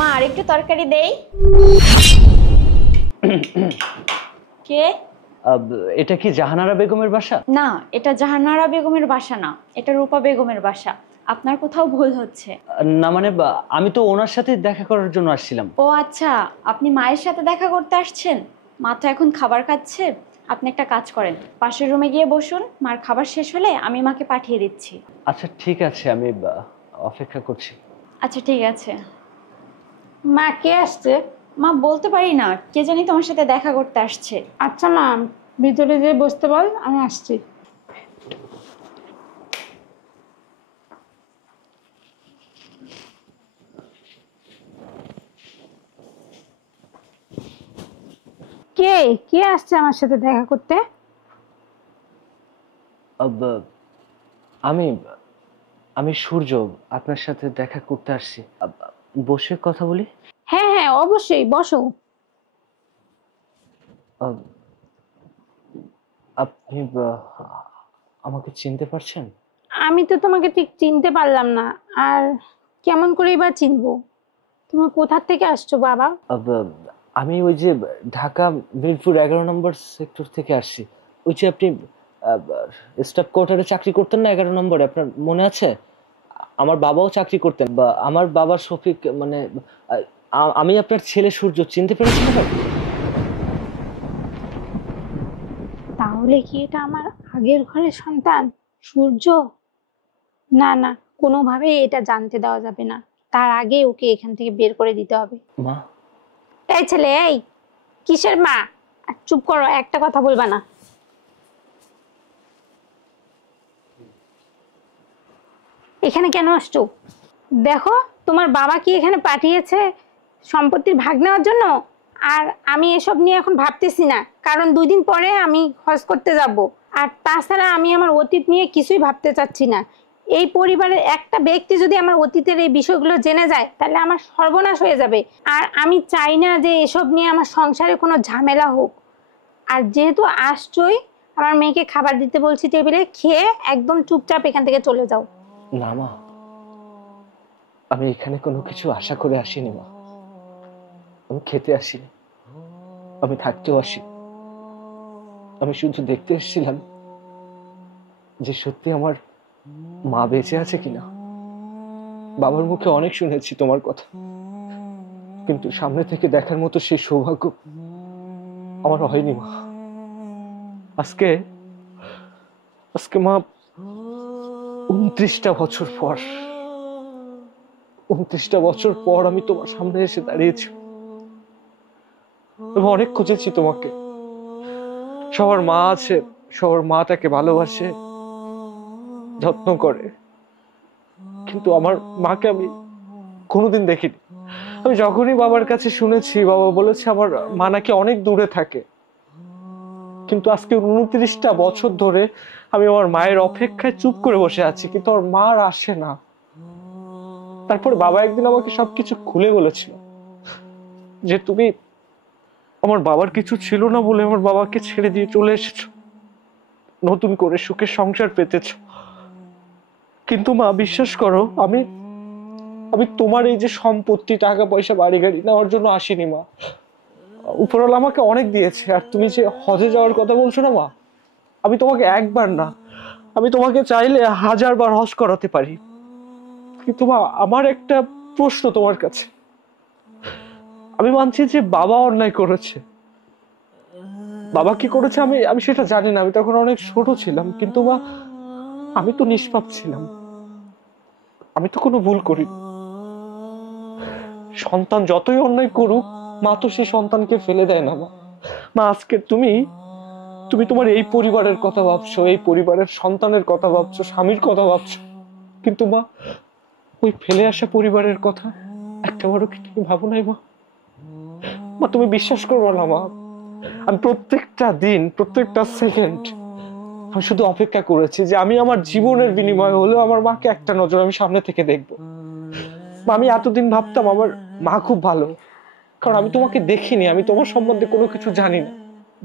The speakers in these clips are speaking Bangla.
মা আরেকটু তরকারি দেই। কে? এটা কি জাহানারা বেগমের বাসা? না, এটা জাহানারা বেগমের বাসা না, এটা রূপা বেগমের বাসা। আপনার কোথাও ভুল হচ্ছে। না মানে আমি তো ওনার সাথে দেখা করার জন্য আসছিলাম। ও আচ্ছা, আপনি মায়ের সাথে দেখা করতে আসছেন। মা তো এখন খাবার খাচ্ছে। আপনি একটা কাজ করেন, পাশের রুমে গিয়ে বসুন, মার খাবার শেষ হলে আমি মাকে পাঠিয়ে দিচ্ছি। আচ্ছা ঠিক আছে, আমি অপেক্ষা করছি। আচ্ছা ঠিক আছে। মা কে আসছে? মা বলতে পারি না, কে জানি তোমার সাথে দেখা করতে আসছে। আচ্ছা মা, ভিতরে যে বসতে বল, আমি আসছি। কে কে আসছে আমার সাথে দেখা করতে? আমি আমি সূর্য, আপনার সাথে দেখা করতে আসছি। বসে কথা বলি। হ্যাঁ হ্যাঁ অবশ্যই, বসো। আপনি আমাকে চিনতে পারছেন? আমি তো তোমাকে ঠিক চিনতে পারলাম না। আর কেমন করে এবার চিনবো? তুমি কোথা থেকে আসছো বাবা? আমি ওই যে ঢাকা মিরপুর 11 নম্বর সেক্টর থেকে আসছি। ওই যে আপনি স্টাফ কোয়ার্টারে চাকরি করতেন না 11 নম্বরে, আপনার মনে আছে? আমার বাবাও চাকরি করতেন। বা আমার বাবা শফিক, মানে আমি আপনার ছেলে সূর্য, চিনতে পেরেছেন? তাহলে কি এটা আমার আগের ঘরের সন্তান সূর্য? না না, কোনোভাবেই এটা জানতে দেওয়া যাবে না। তার আগে ওকে এখান থেকে বের করে দিতে হবে। মা? এই ছেলে, এই কিসের মা? আর চুপ করো, একটা কথা বলবা না। এখানে কেন আসছো? দেখো, তোমার বাবা কি এখানে পাঠিয়েছে সম্পত্তির ভাগ নেওয়ার জন্য? আর আমি এসব নিয়ে এখন ভাবতেছি না, কারণ 2 দিন পরে আমি হজ করতে যাব। আর তাছাড়া আমি আমার অতীত নিয়ে কিছুই ভাবতে চাচ্ছি না। এই পরিবারের একটা ব্যক্তি যদি আমার অতীতের এই বিষয়গুলো জেনে যায়, তাহলে আমার সর্বনাশ হয়ে যাবে। আর আমি চাই না যে এসব নিয়ে আমার সংসারে কোনো ঝামেলা হোক। আর যেহেতু আসছোই, আমার মেয়েকে খাবার দিতে বলছি টেবিলে, খেয়ে একদম চুপচাপ এখান থেকে চলে যাও। না মা, আমি এখানে কোনো কিছু আশা করে আসিনি মা। আমি খেতে আসিনি, আমি থাকতেও আসি। আমি শুধু দেখতে এসেছিলাম যে সত্যি আমার মা বেঁচে আছে কিনা। বাবার মুখে অনেক শুনেছি তোমার কথা, কিন্তু সামনে থেকে দেখার মতো সেই সৌভাগ্য আমার হয়নি মা। আজকে আজকে মা 29টা বছর পর, 29টা বছর পর আমি তোমার সামনে এসে দাঁড়িয়েছি। আমি অনেক খুঁজেছি তোমাকে। সবার মা আছে, সবার মা তাকে ভালোবাসে, যত্ন করে, কিন্তু আমার মাকে আমি কোনোদিন দেখিনি। আমি যখনই বাবার কাছে শুনেছি, বাবা বলেছে আমার মা নাকি অনেক দূরে থাকে। কিন্তু আজকে 29টা বছর ধরে আমি আমার মায়ের অপেক্ষায় চুপ করে বসে আছি, কিন্তু আমার মা আর আসে না। তারপরে বাবা একদিন আমাকে সবকিছু খুলে বলেছিল যে তুমি আমার বাবার কিছু ছিল না বলে আমার বাবাকে ছেড়ে দিয়ে চলে এসেছো, নতুন করে সুখের সংসার পেতেছো। কিন্তু মা বিশ্বাস করো, আমি আমি তোমার এই যে সম্পত্তি, টাকা পয়সা, বাড়ি গাড়ি নেওয়ার জন্য আসিনি মা। উপরওয়ালা আমাকে অনেক দিয়েছে। আর তুমি যে হজে যাওয়ার কথা বলছো না মা, আমি তোমাকে একবার না, আমি তোমাকে চাইলে 1000 বার হজ করাতে পারি। কিন্তু মা, আমার একটা প্রশ্ন তোমার কাছে। আমি মানছি যে বাবা অন্যায় করেছে, বাবা কি করেছে আমি আমি সেটা জানি না, আমি তখন অনেক ছোট ছিলাম। কিন্তু মা, আমি তো নিষ্পাপ ছিলাম, আমি তো কোনো ভুল করিনি। সন্তান যতই অন্যায় করুক, মা তো সেই সন্তানকে ফেলে দেয় না মা। মা, আজকে তুমি তুমি তোমার এই পরিবারের কথা ভাবছো, এই পরিবারের সন্তানের কথা ভাবছো, স্বামীর কথা ভাবছো, কিন্তু মা, ওই ফেলে আসা পরিবারের কথা একটাবারও কি তুমি ভাবো নাই মা? মা, তুমি বিশ্বাস করবো না মা, আমি প্রত্যেকটা দিন, প্রত্যেকটা সেকেন্ড আমি শুধু অপেক্ষা করেছি যে আমি আমার জীবনের বিনিময়ে হলেও আমার মাকে একটা নজর আমি সামনে থেকে দেখবো। আমি এতদিন ভাবতাম আমার মা খুব ভালো, কারণ আমি তোমাকে দেখিনি, আমি তোমার সম্বন্ধে কোনো কিছু জানি না।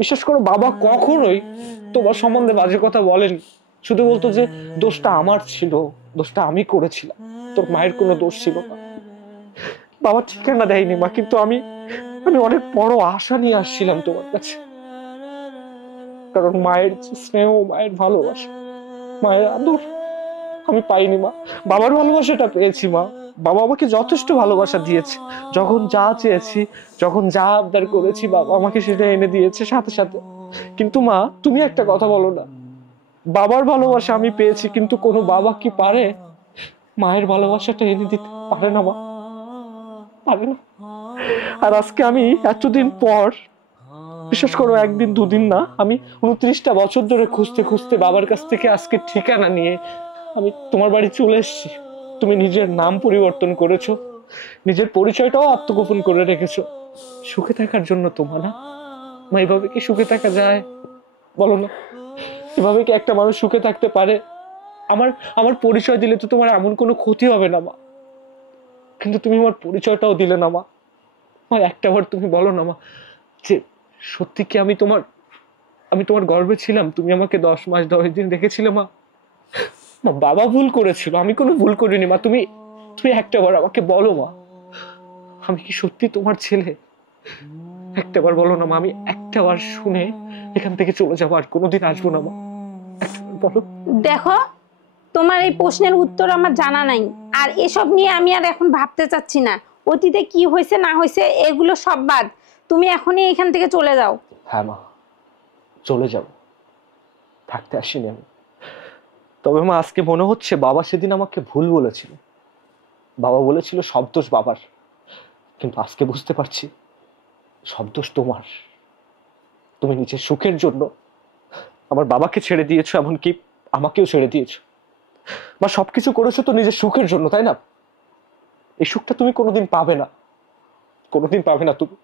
বিশেষ করে বাবা কখনোই তোমার সম্বন্ধে বাজে কথা বলেনি, শুধু বলতো যে দোষটা আমার ছিল, দোষটা আমি করেছিলাম, তোর মায়ের কোনো দোষ ছিল না। বাবা ঠিকানা দেয়নি মা, কিন্তু আমি আমি অনেক বড় আশা নিয়ে আসছিলাম তোমার কাছে। কারণ মায়ের যে স্নেহ, মায়ের ভালোবাসা, মায়ের আদর আমি পাইনি মা, বাবার ভালোবাসাটা পেয়েছি মা। বাবা আমাকে যথেষ্ট ভালোবাসা দিয়েছে, যখন যা চেয়েছি, যখন যা আবদার করেছি বাবা আমাকে সেটা এনে দিয়েছে সাথে সাথে। কিন্তু মা তুমি একটা কথা বলো না, বাবার ভালোবাসা আমি পেয়েছি, কিন্তু কোনো বাবা কি পারে মায়ের ভালোবাসাটা এনে দিতে? পারে না মা, পারে না। আর আজকে আমি এতদিন পর, বিশেষ করো একদিন দুদিন না, আমি 29টা বছর ধরে খুঁজতে খুঁজতে বাবার কাছ থেকে আজকে ঠিকানা নিয়ে আমি তোমার বাড়ি চলে এসেছি। তুমি নিজের নাম পরিবর্তন করেছো, নিজের পরিচয়টাও আত্মগোপন করে রেখেছো সুখে থাকার জন্য। তোমার না মা, এভাবে কি সুখে থাকা যায় বলো না? এভাবে কি একটা মানুষ সুখে থাকতে পারে? আমার আমার পরিচয় দিলে তো তোমার এমন কোনো ক্ষতি হবে না মা, কিন্তু তুমি আমার পরিচয়টাও দিলে না মা। মা একটাবার তুমি বলো না মা, যে সত্যি কি আমি তোমার গর্বে ছিলাম? তুমি আমাকে 10 মাস 10 দিন রেখেছিলে মা। মা বাবা ভুল করেছিল, আমি কোনো ভুল করিনি মা। তুমি তুমি একটাবার আমাকে বলো মা, আমি কি সত্যি তোমার ছেলে? একটাবার বলো না মা, আমি একটাবার শুনে এখান থেকে চলে যাবো, আর কোনোদিন আসবো না মা। একটাবার বলো। দেখো, তোমার এই প্রশ্নের উত্তর আমার জানা নাই, আর এসব নিয়ে আমি আর এখন ভাবতে চাচ্ছি না। অতীতে কি হয়েছে না হয়েছে এগুলো সব বাদ, তুমি এখনই এখান থেকে চলে যাও। হ্যাঁ মা, চলে যাব, থাকতে আসিনি আমি। তবে মা আজকে মনে হচ্ছে বাবা সেদিন আমাকে ভুল বলেছিল। বাবা বলেছিল সব দোষ বাবার, কিন্তু আজকে বুঝতে পারছি সব দোষ তোমার। তুমি নিজের সুখের জন্য আমার বাবাকে ছেড়ে দিয়েছো, এমনকি আমাকেও ছেড়ে দিয়েছো। বা সবকিছু করেছো তো নিজের সুখের জন্য, তাই না? এই সুখটা তুমি কোনোদিন পাবে না, কোনোদিন পাবে না তুমি।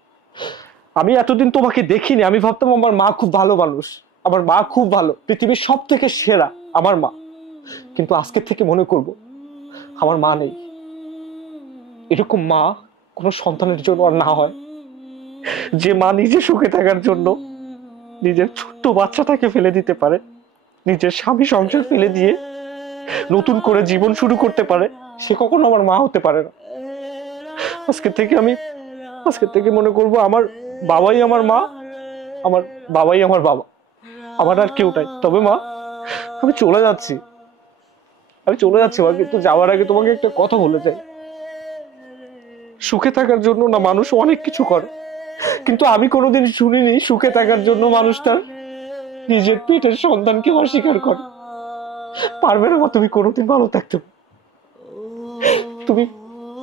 আমি এতদিন তোমাকে দেখিনি, আমি ভাবতাম আমার মা খুব ভালো মানুষ, আমার মা খুব ভালো, পৃথিবীর সব থেকে সেরা আমার মা। কিন্তু আজকের থেকে মনে করব আমার মা নেই। এরকম মা কোনো সন্তানের জন্য আর না হয়, যে মা নিজে সুখে থাকার জন্য নিজের ছোট্ট বাচ্চাটাকে ফেলে দিতে পারে, নিজের স্বামী সংসার ফেলে দিয়ে নতুন করে জীবন শুরু করতে পারে, সে কখনো আমার মা হতে পারে না। আজকে থেকে মনে করব আমার বাবাই আমার মা, আমার বাবাই আমার বাবা, আমার আর কেউ নাই। তবে মা আমি চলে যাচ্ছি, মা, কিন্তু যাওয়ার আগে তোমাকে একটা কথা বলে যাই। সুখে থাকার জন্য না মানুষ অনেক কিছু করে, কিন্তু আমি কোনোদিন শুনিনি সুখে থাকার জন্য মানুষ তার নিজের পেটের সন্তানকে অস্বীকার করে। পারবে না মা, তুমি কোনোদিন ভালো থাকতে, তুমি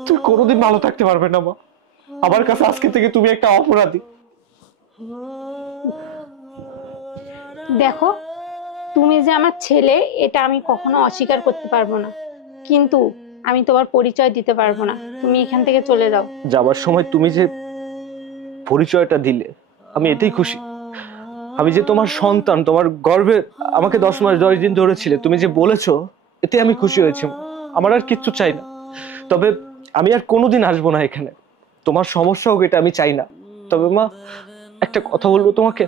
তুমি কোনোদিন ভালো থাকতে পারবে না মা। আমার কাছে আজকে থেকে তুমি একটা অপরাধী। দেখো, তুমি যে আমার ছেলে এটা আমি কখনো অস্বীকার করতে পারবো না, কিন্তু আমি তোমার পরিচয় দিতে পারবো না। তুমি এখান থেকে চলে যাও। যাবার সময় তুমি যে পরিচয়টা দিলে আমি এতেই খুশি। আমি যে তোমার সন্তান, তোমার গর্ভে আমাকে 10 মাস 10 দিন ধরেছিলে, তুমি যে বলেছো, এতে আমি খুশি হয়েছি। আমার আর কিচ্ছু চাই না। তবে আমি আর কোনোদিন আসবো না এখানে, তোমার সমস্যা হোক এটা আমি চাই না। তবে মা একটা কথা বলবো তোমাকে,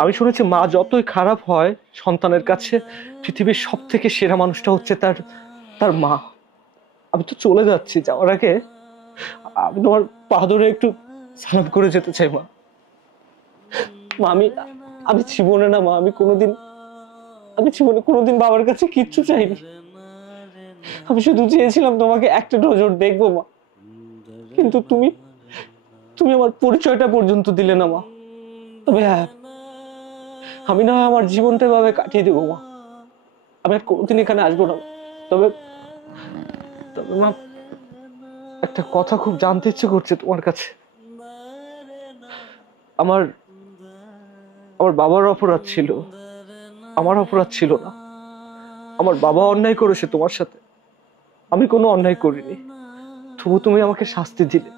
আমি শুনেছি মা যতই খারাপ হয় সন্তানের কাছে, পৃথিবীর সব থেকে সেরা মানুষটা হচ্ছে তার তার মা। আমি তো চলে যাচ্ছি, যাওয়ার আগে আমি তোমার পা ধরে একটু সালাম করে যেতে চাই মা। মা আমি জীবনে না মা, আমি জীবনে কোনোদিন বাবার কাছে কিচ্ছু চাইনি। আমি শুধু চেয়েছিলাম তোমাকে একটা নজর দেখবো মা, কিন্তু তুমি আমার পরিচয়টা পর্যন্ত দিলে না মা। তবে হ্যাঁ, আমি না হয় আমার জীবনটা ভাবে কাটিয়ে দেবো মা, আমি আর কোনোদিন এখানে আসবো না। তবে তবে মা একটা কথা খুব জানতে ইচ্ছে করছে তোমার কাছে। আমার বাবার অপরাধ ছিল, আমার অপরাধ ছিল না। আমার বাবা অন্যায় করেছে তোমার সাথে, আমি কোনো অন্যায় করিনি। তবু তুমি আমাকে শাস্তি দিলে।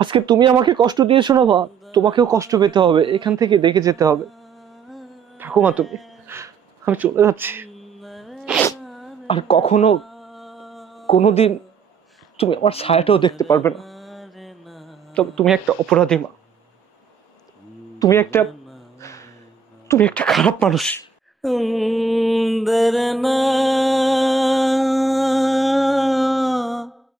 আজকে তুমি আমাকে কষ্ট দিয়েছো না মা, তোমাকেও কষ্ট পেতে হবে, এখান থেকে দেখে যেতে হবে। থাকো মা তুমি, আমি চলে যাচ্ছি। আর কখনো কোনোদিন তুমি আমার ছায়াটাও দেখতে পারবে না। তবে তুমি একটা অপরাধী মা, তুমি একটা খারাপ মানুষ।